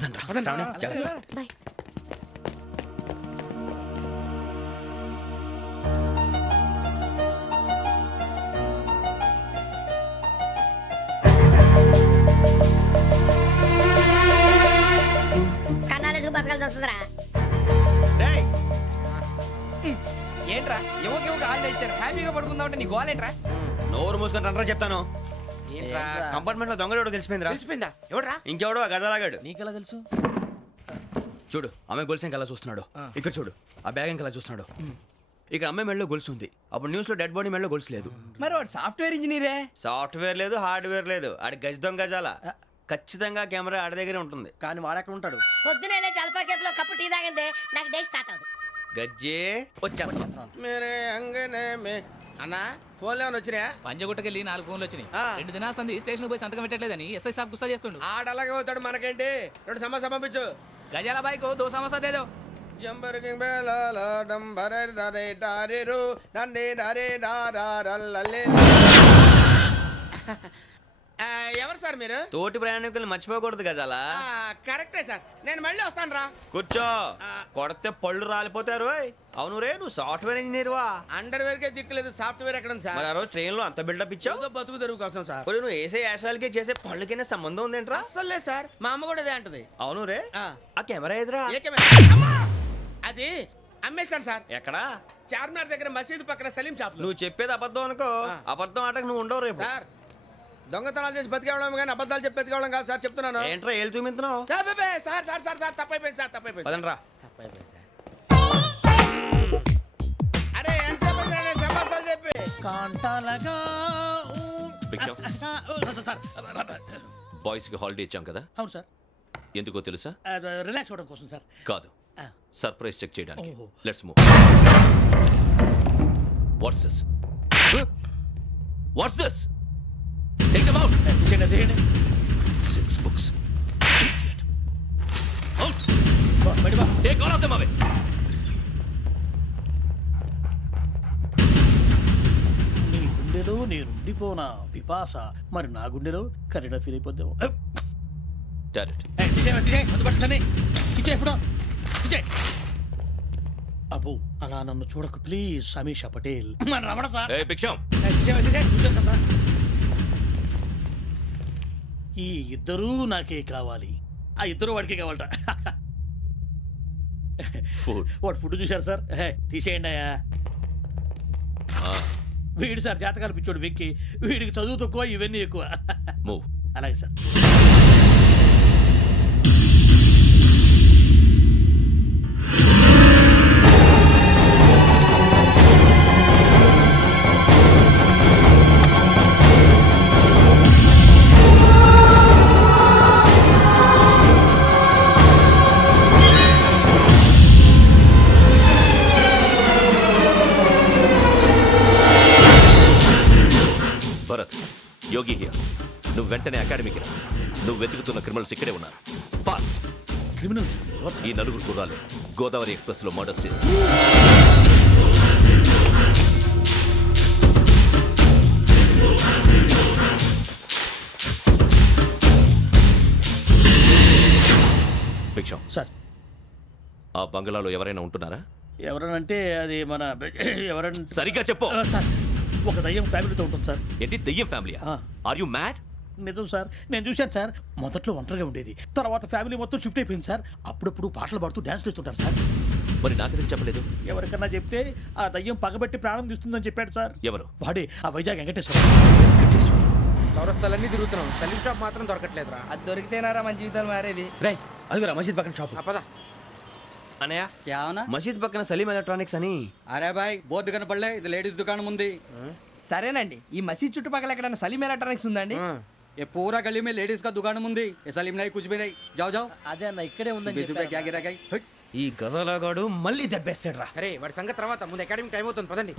Bye. కన్నాలకు బతకాల్సి వస్తుందిరా. ఏంట్రా ఎవరికి ఆళ్ళు ఇచ్చారు హ్యాపీగా పడుకుందాం అంటే నీ గోలేంట్రా? నోరు మూసుకొని రండ్రా చెప్తాను. ఏంట్రా కంపార్ట్మెంట్ లో దొంగడు తెలిసిపోయిందిరా. తెలిసిపోయిందా? ఎవడ్రా? ఇంకెవడో గదలాగాడు. నీకెలా తెలుసు? చూడు ఆమె గొలుసు ఇంకలా చూస్తున్నాడు. ఇక్కడ చూడు ఆ బ్యాగ్ ఇంకలా చూస్తున్నాడు. ఇక్కడ అమ్మాయి మెడలో గొలుసు ఉంది. అప్పుడు న్యూస్ లో డెడ్ బాడీ మెడలో గొలుసు లేదు. మరి వాడు సాఫ్ట్వేర్ ఇంజనీరే. సాఫ్ట్వేర్ లేదు, హార్డ్వేర్ లేదు. ఆడి గజ దొంగ గజాల. ఖచ్చితంగా కెమెరా ఆడి దగ్గరే ఉంటుంది. కానీ వాడెక్కడ ఉంటాడు? పొద్దునే లేచి అల్ఫా కేఫ్ లో కప్పు టీ తాగండి, నాకు డే స్టార్ట్ అవుతుంది. గజ్జే వచ్చా అన్నా ఫోన్లో వచ్చినా? పంజగుట్టకెళ్ళి 4 ఫోన్లు వచ్చినాయి. 2 దినాల సంది స్టేషన్ పోయి సంతకం పెట్టలేదని ఎస్ఐ సాబ్ గుస్తా చేస్తుండు. ఆడలాగే పోతాడు, మనకేంటి? 2 సమస్య పంపించు. గజాల బైక్ 2 సమస్య దేదో. జంబరకింగ్ బేలాల డంబరే డరే డారేరు నన్నే డరే డారారల్లలే. ఎవరు సార్ మీరు? తోటి ప్రయాణికుల్ని మర్చిపోకూడదు గజాల. కరెక్టే సార్, నేను మళ్ళీ వస్తాను రా. కూర్చో, కొడితే పళ్ళు రాలిపోతారు. అవును రే, నువ్వు సాఫ్ట్వేర్ ఇంజనీర్ వా? అండర్వేర్ కే దిక్కులేదు, సాఫ్ట్వేర్ ఎక్కడ ఉంది సార్? మరి ఆ రోజు ట్రైన్ లో అంత బిల్డప్ ఇచ్చావు. బతుకు తెరుగు కోసం సార్. నువ్వు వేసే యాశాలకి చేసే పళ్ళకైనా సంబంధం ఉందేంట్రా? అస్సలే సార్, మా అమ్మ కూడా అదే అంటది. అవును రే, ఆ కెమెరా ఎదురా? అది అమ్మేశాను సార్. ఎక్కడా? చార్మినార్ దగ్గర మసీదు పక్కన సలీం షాప్. నువ్వు చెప్పేది అబద్ధం అనుకో. అబద్ధం ఆటకు నువ్వు ఉండవు రేపు. సార్ దొంగతనాలు చేసి బతికేవడం కానీ అబద్ధాలు చెప్పి బతికేవడం కాదు సార్, చెప్తున్నాను. ఏంట్రా ఏళ్ళు చూపించున్నావు? సార్ సార్ సార్ సార్ తప్పైపోయింది సార్, తప్పైపోయింది. పదండ్రా. తప్పైపోయింది సార్. అరే ఎంతసేపు సమాసాలు చెప్పి కాంటాలగా బాయ్స్ కి హాలిడే ఇచ్చాం కదా? అవును సార్. ఎందుకో తెలుసా? రిలాక్స్ అవ్వడం కోసం సార్. కాదు, సర్ప్రైజ్ చెక్ చేయడానికి. ఓహో. Let's move. What's this? What's this? Take them out. 6 books. Idiot. Out. Take all of them away. నీ గుండెలో నేనుండిపోనా పిపాస, మరి నా గుండెలో కరీడా ఫీల్ అయిపోద్దాము. Direct. అబ్బో అలా నన్ను చూడకు please. Sameesha Patel. Ramana sir. Hey, Biksham. ఈ ఇద్దరూ నాకే కావాలి, ఆ ఇద్దరు వాడికే కావాలట. Food. వాడు ఫుడ్ చూశారు సార్. తీసేయండి అయ్యా. వీడు సార్ జాతకాలు పిచ్చోడు వెక్కి, వీడికి చదువు తక్కువ ఇవన్నీ ఎక్కువ. Move. అలాగే సార్. Bharat, Yogi here. నువ్వు వెంటనే అకాడమీకి రా. నువ్వు వెతుకుతున్న క్రిమినల్స్ ఇక్కడే ఉన్నారు. ఫాస్ట్. క్రిమినల్స్? ఈ 4 కుర్రాలు గోదావరి ఎక్స్ప్రెస్ లో మర్డర్స్ చేసి భిక్షం సార్. ఆ బంగ్లాలో ఎవరైనా ఉంటున్నారా? ఎవరనంటే అది మన ఎవరైనా సరిగ్గా చెప్పు సార్. ఒక దయ్యం ఫ్యామిలీతో ఉంటుంది సార్. ఏంటి దయ్యం ఫ్యామిలీ? Are you mad? నిజం సార్, నేను చూశాను సార్. మొదట్లో ఒంటరిగా ఉండేది, తర్వాత ఫ్యామిలీ మొత్తం షిఫ్ట్ అయిపోయింది సార్. అప్పుడప్పుడు పాటలు పాడుతూ డ్యాన్స్ చేస్తుంటారు సార్. మరి నాకెందుకు చెప్పలేదు? ఎవరికన్నా చెప్తే ఆ దయ్యం పగబెట్టి ప్రాణం తీస్తుందని చెప్పాడు సార్. ఎవరు? వాడే, ఆ వైజాగ్ వెంకటేశ్వర. చౌరస్తాలన్నీ తిరుగుతున్నాం, సలీం షాప్ మాత్రం దొరకట్లేదురా. అది దొరికితేనారా మన జీవితాలు మారేది. రే అదిగురా మసీద్ పక్కన షాప్. పదా అనయ్య, क्या होना? మసీద్ పక్కన సలీం ఎలక్ట్రానిక్స్ అని. अरे भाई बोर्ड కనపడలే, ఇది లేడీస్ దుకాణం ఉంది. సరేనండి, ఈ మసీద్ చుట్టుపక్కల ఎక్కడైనా సలీం ఎలక్ట్రానిక్స్ ఉందండి? ये पूरा गली में लेडीज का दुकान मुंदी. ये सलीम नहीं, कुछ भी नहीं. जाओ जाओ. అదే అన్న ఇక్కడే ఉందని बीस रुपए क्या गिरा गई? ఈ గజాలగాడు మళ్ళీ దెబ్బేస్తాడు రా. సరే వాడి సంగతి తర్వాత, ముందు అకాడమిక్ టైం అవుతుంది, పదండి.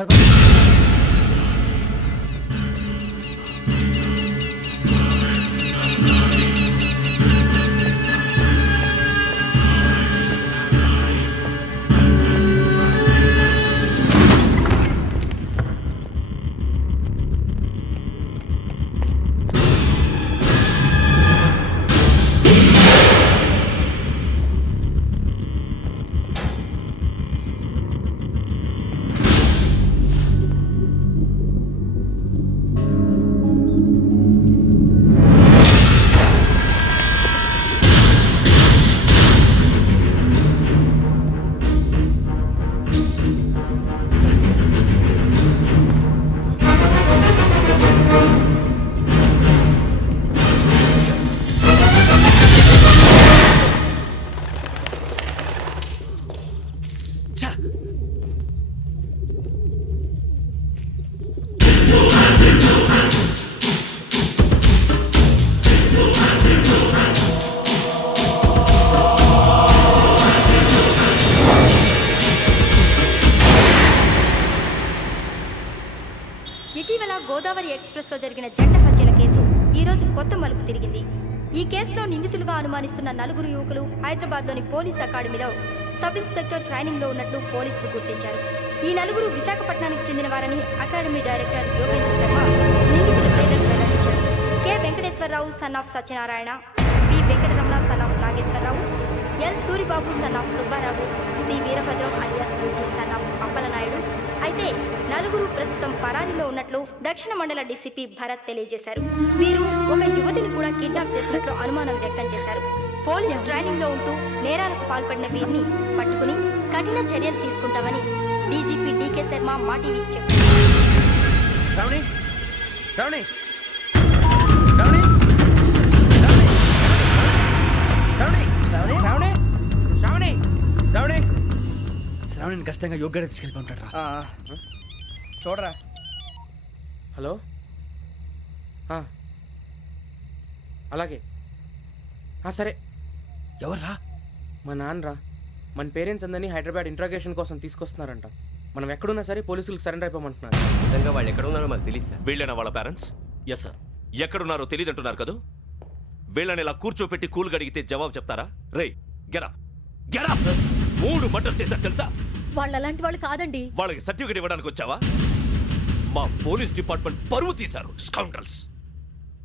గోదావరి ఎక్స్ప్రెస్లో జరిగిన జంట హత్యల కేసు ఈరోజు కొత్త మలుపు తిరిగింది. ఈ కేసులో నిందితులుగా అనుమానిస్తున్న 4 యువకులు హైదరాబాద్లోని పోలీస్ అకాడమీలో సబ్ ఇన్స్పెక్టర్ ట్రైనింగ్లో ఉన్నట్లు పోలీసులు గుర్తించారు. ఈ 4 విశాఖపట్నానికి చెందిన వారని అకాడమీ డైరెక్టర్ యోగేంద్ర శర్మ నిందితుల పేర్లను వెల్లడించారు. K Venkateswara Rao son of Satyanarayana, P Venkataramana son of Nageswara Rao, L Suribabu son of Subba Rao, C Veerabhadram alias Bujji son of Appala Naidu. అయితే 4 ప్రస్తుతం పరారీలో ఉన్నట్లు దక్షిణ మండల డీసీపీ భరత్ తెలియజేశారు. వీరు ఒక యువతిని కూడా కిడ్నాప్ చేసినట్లు అనుమానం వ్యక్తం చేశారు. పోలీస్ ట్రైనింగ్ లో ఉంటూ నేరాలకు పాల్పడిన వీరిని పట్టుకుని కఠిన చర్యలు తీసుకుంటామని డీజీపీ డీకే శర్మ మా టీవీకి చెప్పారు. శ్రావణిని ఖచ్చితంగా యోగ్యత తీసుకెళ్ళిపోతాడు రా. చూడరా. హలో, అలాగే సరే. ఎవర్రా? మా నాన్నరా. మన పేరెంట్స్ అందరినీ హైదరాబాద్ ఇంట్రాగేషన్ కోసం తీసుకొస్తున్నారంట. మనం ఎక్కడున్నా సరే పోలీసులకు సరెండర్ అయిపోమంటున్నారు. నిజంగా వాళ్ళు ఎక్కడ ఉన్నారో మాకు తెలియదు సార్. వీళ్ళైనా వాళ్ళ పేరెంట్స్? Yes sir. ఎక్కడున్నారో తెలియదు అంటున్నారు కదా. వీళ్ళని ఇలా కూర్చోపెట్టి కూల్ గడిగితే జవాబు చెప్తారా? రేయ్ గెటప్ గెటప్. 3 మర్డర్స్ చేశారు తెలుసా? వాళ్ళు అలాంటి వాళ్ళు కాదండి. వాళ్ళకి సర్టిఫికేట్ ఇవ్వడానికి వచ్చావా? మా పోలీస్ డిపార్ట్మెంట్ పరువు తీశారు స్కౌండ్రల్స్.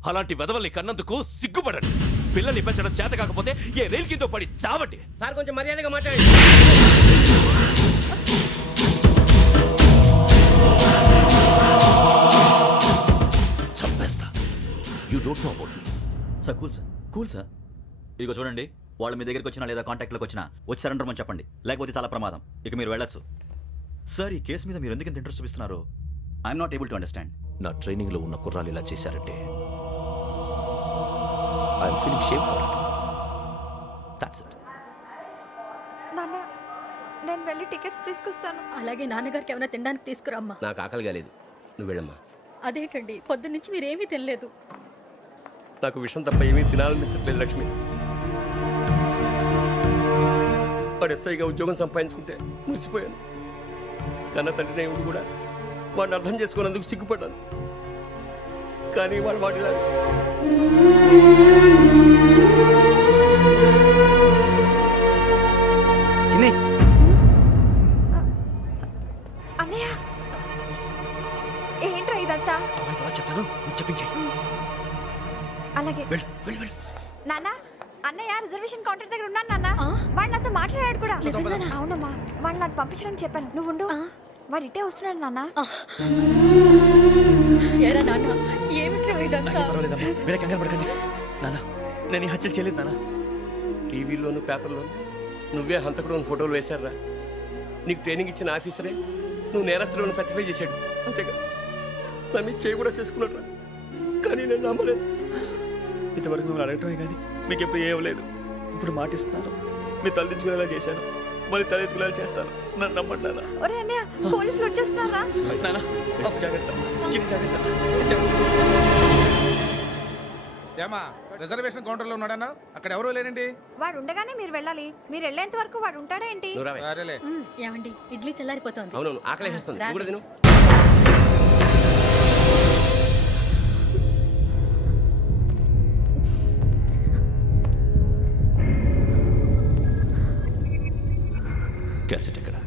అలాంటి వెధవల్ని కన్నందుకు సిగ్గుపడండి. పిల్లల్ని పెంచడం చేత కాకపోతే ఏ రైలు కింద పడి చావండి. సార్ కొంచెం మర్యాదగా మాట్లాడండి. చంపేస్తా. You don't know about me. Sir cool sir. ఇదిగో చూడండి, వాళ్ళు మీ దగ్గరికి వచ్చినా లేదా కాంటాక్ట్లోకి వచ్చినా వచ్చి సరెండర్ అని చెప్పండి, లేకపోతే చాలా ప్రమాదం. ఇక మీరు వెళ్ళొచ్చు. సార్, ఈ కేసు మీద మీరు ఎందుకు ఇంత ఇంట్రెస్ట్ చూపిస్తున్నారు? I'm not able to understand. నా ట్రైనింగ్లో ఉన్న కుర్రాలు ఇలా చేశారంటే I'm feeling shame for it. That's it. నాన్న, నేను వెళ్ళి టికెట్స్ తీసుకొస్తాను. అలాగే నాన్నగారికి ఏమైనా తినడానికి తీసుకురమ్మా. నాకు ఆకలి కాలేదు, నువ్వు వెళ్ళమ్మా. అదేంటండి, పొద్దున్నుంచి మీరేమీ తినలేదు. నాకు విషయం తప్ప ఏమీ తినాలనిపించట్లేదు లక్ష్మి. వాడు ఎస్ఐగా ఉద్యోగం సంపాదించుకుంటే మురిసిపోయాను. కన్న తండ్రినే ఉండి కూడా వాడిని అర్థం చేసుకున్నందుకు సిగ్గుపడ్డాను. కానీ వాడు వాడిలా అన్నయ్య, ఏంట్రా ఇదంతా? చెప్తాను, చెప్పించే. అలాగే నాన్న, అన్నయ్య రిజర్వేషన్ కౌంటర్ దగ్గర ఉన్నాను నాన్న. వాడు నాతో మాట్లాడాడు కూడా. అవునమ్మా, వాడు నాకు పంపించడానికి చెప్పాను. నువ్వు ఉండు, వాడు ఇటే వస్తున్నాడు నాన్న. మీరే కంగారు పడకండి నాన్న. నేను ఈ హత్యలు చేయలేదు నాన్న. టీవీలోను పేపర్లోను నువ్వే హంతకుడు ఫోటోలు వేశారా? నీకు ట్రైనింగ్ ఇచ్చిన ఆఫీసరే నువ్వు నేరస్తులను సర్టిఫై చేశాడు. అంతేగా నా మీద చేయి కూడా చేసుకున్నట్రా. కానీ నేను నమ్మలేదు. ఇంతవరకు మిమ్మల్ని అడగటమే కానీ మీకు ఎప్పుడు ఏమలేదు. ఇప్పుడు మాటిస్తున్నాను, మీరు తలదించుకునేలా చేశాను, మళ్ళీ తలెత్తుకునేలా చేస్తాను. నన్ను నమ్మండి నాన్న. ఒరే అన్నయ్య, పోలీసులు వచ్చేస్తున్నారా? నాన్న జాగ్రత్త, చిన్న జాగ్రత్త. ఏమా రిజర్వేషన్ కౌంటర్లో ఉన్నాడన్నా? అక్కడ ఎవరూ లేనండి. వాడు ఉండగానే మీరు వెళ్ళాలి. మీరు వెళ్ళేంత వరకు వాడు ఉంటాడా ఏంటి? సరేలే. ఏమండి, ఇడ్లీ చల్లారిపోతుంది. అవును, ఆకలి వేస్తుంది. నువ్వు కూడా తిను. క్యాసెట్ ఎక్కడ?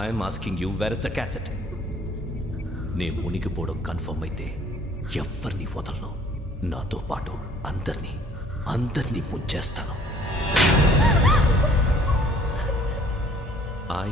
I'm asking you, where is the cassette? నే మునిగిపోవడం కన్ఫర్మ్ అయితే ఎవరిని వదలను. నాతో పాటు అందరినీ ముంచేస్తాను. ఐ